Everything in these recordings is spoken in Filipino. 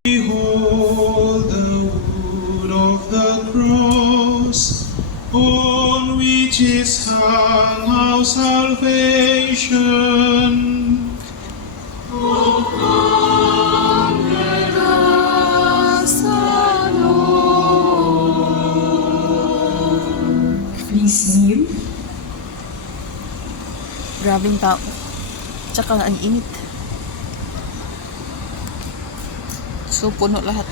Behold the wood of the cross, on which is hung our salvation. Please kneel. Grabing tao. Tsaka ang init. So, puno lahat.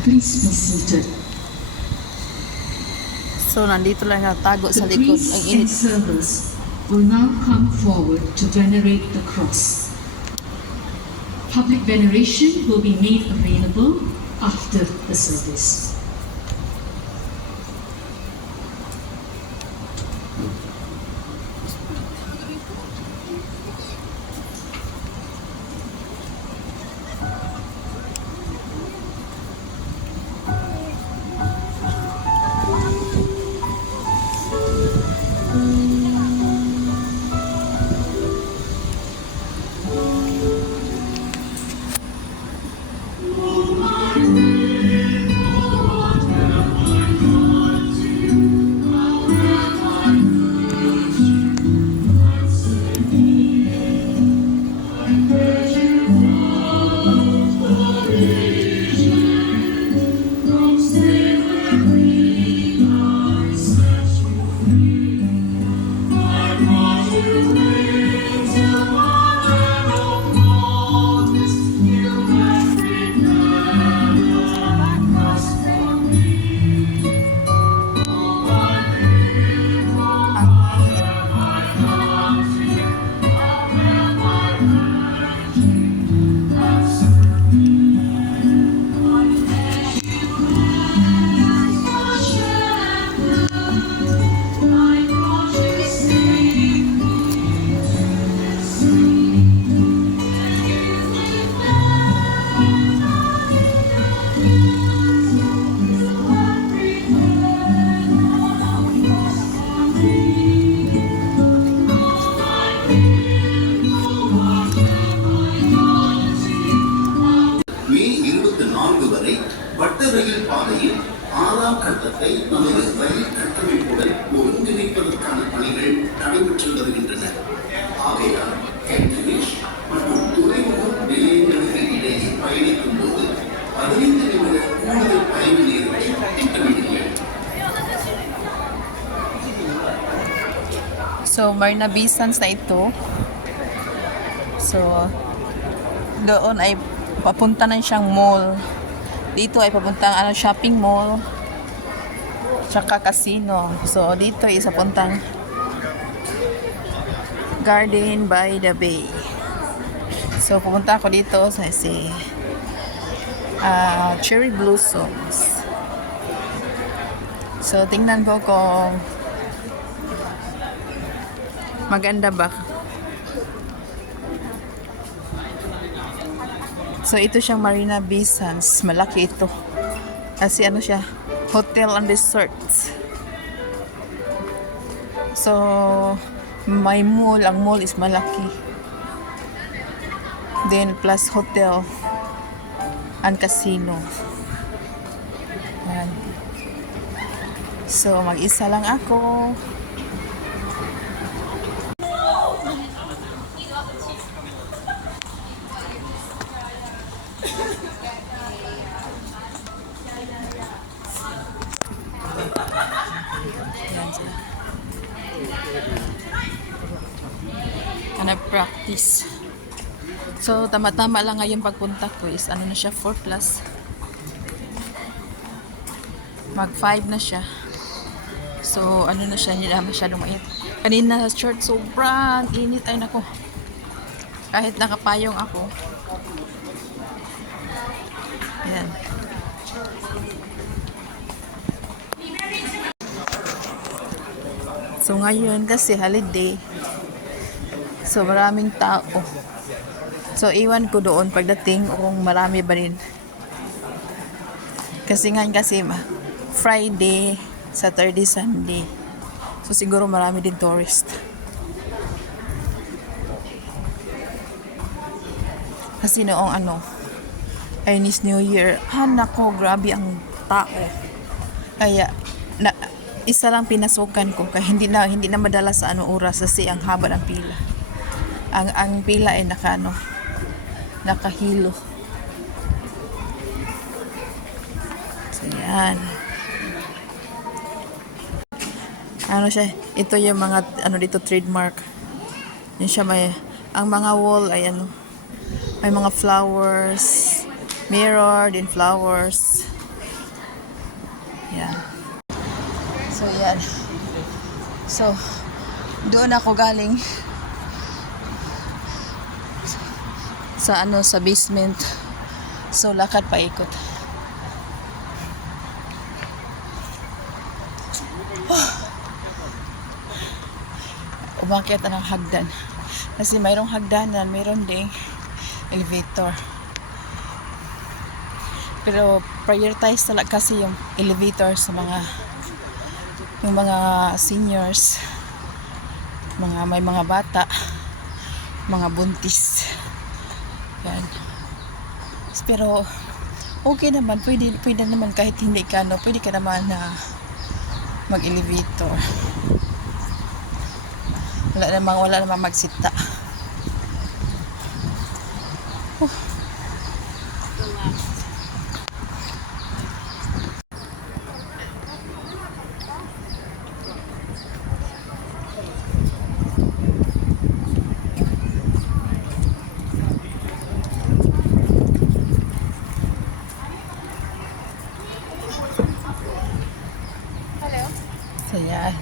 Please be seated. So, nandito lang natago sa The likod. Ang priests and init. servers will now come forward to venerate the cross. Public veneration will be made available after the service. மே 24 வரை வட்ட ரயில் பாதையில் 6ஆம் கட்டத்தை நமது ரயில் கட்டமைப்புடன் ஒருங்கிணைப்பதற்கான பணிகள் நடைபெற்று வருகின்றன. ஆகையால் கேட்டரிஷ் மற்றும் துறைமுக நிலையங்களுக்கு இடையே பயணிக்கும் போது 15 நிமிட கூடுதல் பயண நேரத்தை திட்டமிடுங்கள். So, Marina Bay Sands na ito. So, doon ay papunta na siyang mall. Dito ay papuntang shopping mall. Tsaka casino. So, dito ay isa puntang Garden by the Bay. So, pupunta ako dito sa Cherry Blossoms. So, tingnan ko kung maganda ba. So, ito siyang Marina Bay Sands. Malaki ito. Kasi siya, hotel and resorts. So, may mall. Ang mall is malaki. Then, plus hotel and casino. Ayan. So, mag-isa lang ako. Nag-practice. So, tama-tama lang ngayon pagpunta ko is na siya, 4+. Mag 5 na siya. So, na siya, hindi na masyadong mainit. Kanina sa short, sobrang init. Ay nako. Kahit nakapayong ako. Ayan. So, ngayon kasi holiday. So, maraming tao. So, iwan ko doon pagdating kung marami ba rin. Kasi Friday, Saturday, Sunday. So, siguro marami din tourist. Kasi noong Chinese New Year, nako, grabe ang tao. Kaya, isa lang pinasukan ko, kaya hindi na madala sa oras kasi ang haba ng pila. Ang pila ay nakahilo. So, yan. Siya, ito yung mga, dito, trademark. Yan siya, ang mga wall ay may mga flowers, mirror, din flowers. Yan. So, yan. So, doon ako galing sa basement. So, lakad paikot. Umakyat ng hagdan. Kasi mayroong hagdanan, mayroon ding elevator. Pero prioritize talaga kasi yung elevator sa yung mga seniors, may mga bata, mga buntis. Yan. Pero okay naman, pwede naman kahit hindi ka pwede ka naman na mag-elevator. Wala namang magsita. So, yan.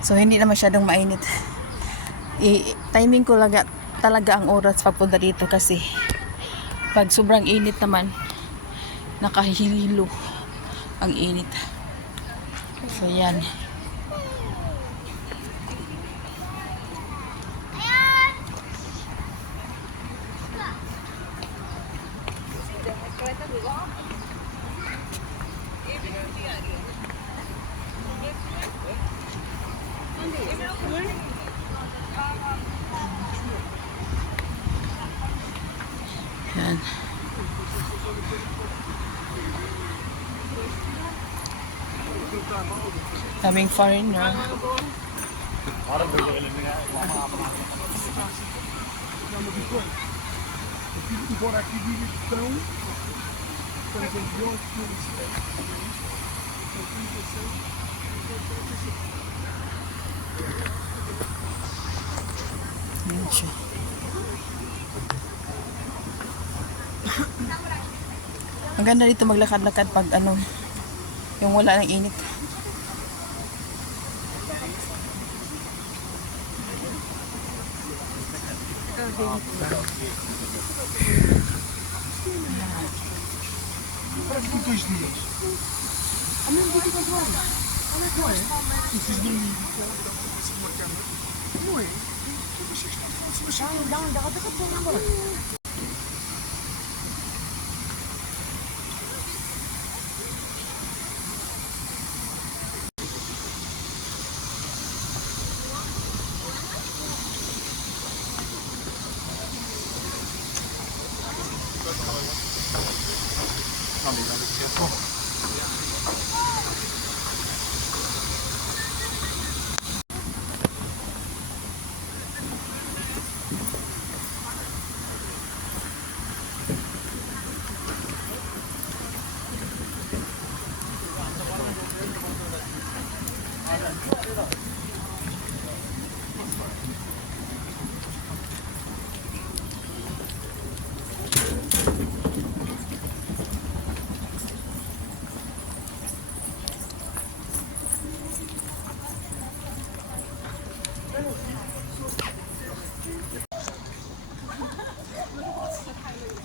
So, hindi na masyadong mainit. Timing ko talaga ang oras pagpunta dito kasi pag sobrang init naman, nakahihilo ang init. So, yan. Yan. Daming foreigner. Yan siya. Ang ganda dito maglakad-lakad pag yung wala ng init.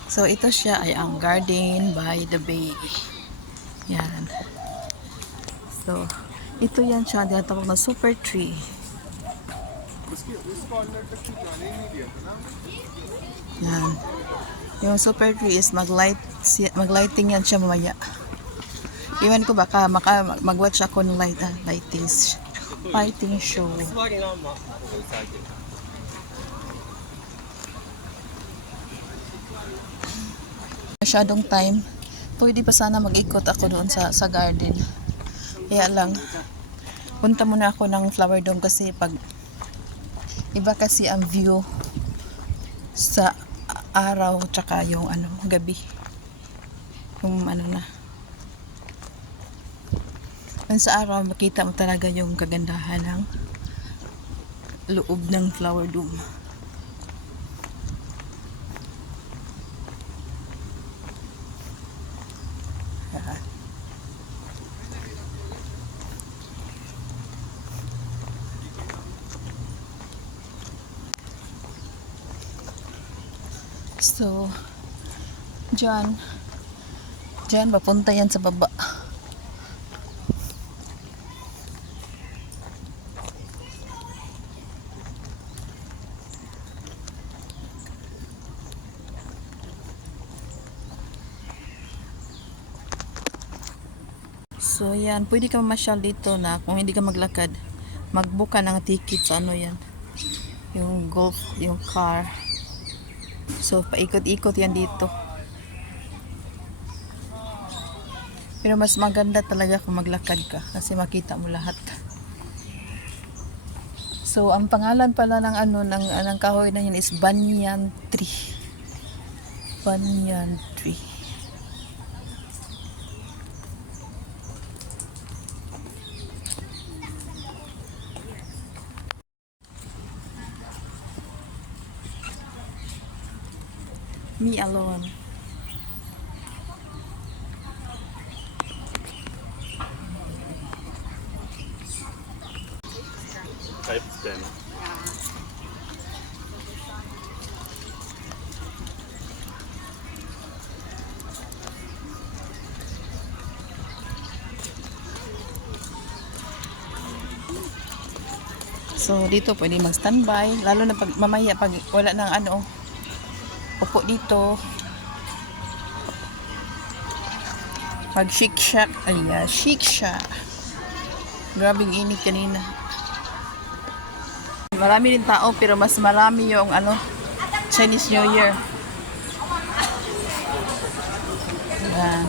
So, ito siya ay ang Garden by the Bay. Yan. So, ito yan siya. Tinatawag na super tree. Yan. Yung super tree is maglighting yan siya mamaya. Iwan ko baka mag-watch ako ng lighting show. masyadong time. Pwede pa sana mag-ikot ako doon sa garden. Kaya lang, punta muna ako ng Flower Dome kasi pag iba kasi ang view sa araw tsaka yung gabi. Yung na. Ang sa araw makita mo talaga yung kagandahan ng loob ng Flower Dome. So, dyan papunta yan sa baba. So, yan. Pwede ka mamasyal dito na kung hindi ka maglakad, mag-book ka ng ticket sa yan. Yung golf, yung car. So, paikot-ikot yan dito. Pero mas maganda talaga kung maglakad ka kasi makita mo lahat. So, ang pangalan pala ng ng kahoy na yun is banyan tree. Banyan tree. Me alone. Type 10. So, dito pwede mag-standby. Lalo na pag mamaya, pag wala ng upo dito. Pag shake-shack. Ay, shake-shack. Grabing init kanina. Marami din tao, pero mas marami yung Chinese New Year. Yan.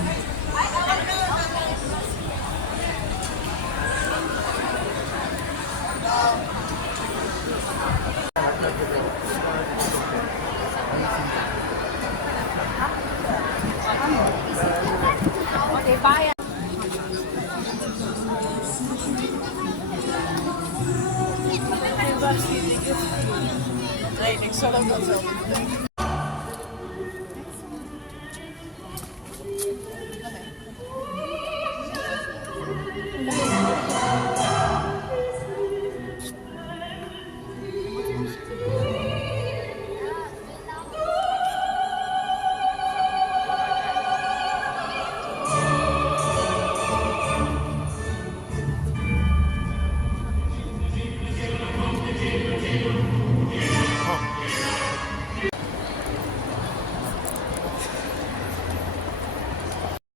Right, next